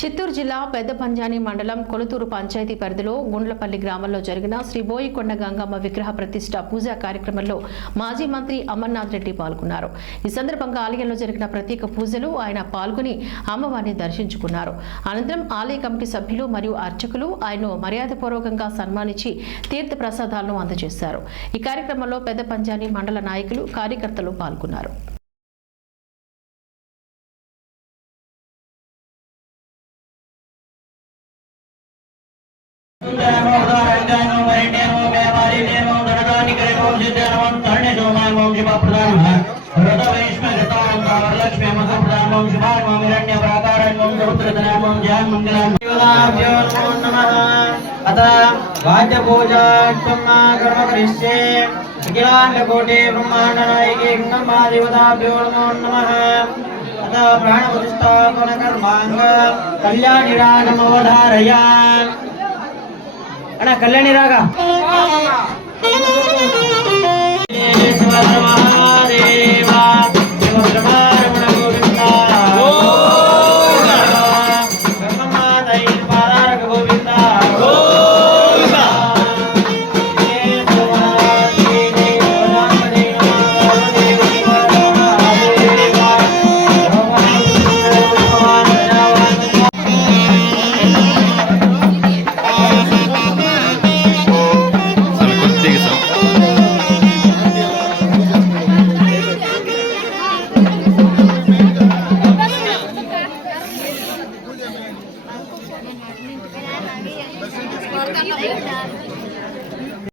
చిత్తూరు జిల్లా పెద్దపంజాని మండలం కొలుతూరు పంచాయతీ పరిధిలో గుండ్లపల్లి గ్రామంలో జరిగిన శ్రీ బోయికొండ గంగమ్మ విగ్రహ ప్రతిష్ఠ పూజా కార్యక్రమంలో మాజీ మంత్రి అమర్నాథ్ రెడ్డి పాల్గొన్నారు. ఈ సందర్భంగా ఆలయంలో జరిగిన ప్రత్యేక పూజలు ఆయన పాల్గొని అమ్మవారిని దర్శించుకున్నారు. అనంతరం ఆలయ కమిటీ సభ్యులు మరియు అర్చకులు ఆయన్ను మర్యాదపూర్వకంగా సన్మానించి తీర్థ ప్రసాదాలను అందజేశారు. ఈ కార్యక్రమంలో పెద్దపంజాని మండల నాయకులు కార్యకర్తలు పాల్గొన్నారు. अखिलांडकोटे ब्रह्मांडनायके गंगादेवताभ्यो नमो नमः। अतः प्राणप्रतिष्ठापन कर्मांग कल्याणी रागमवधारयामि। अण्णा कल्याणी रागा महादेवा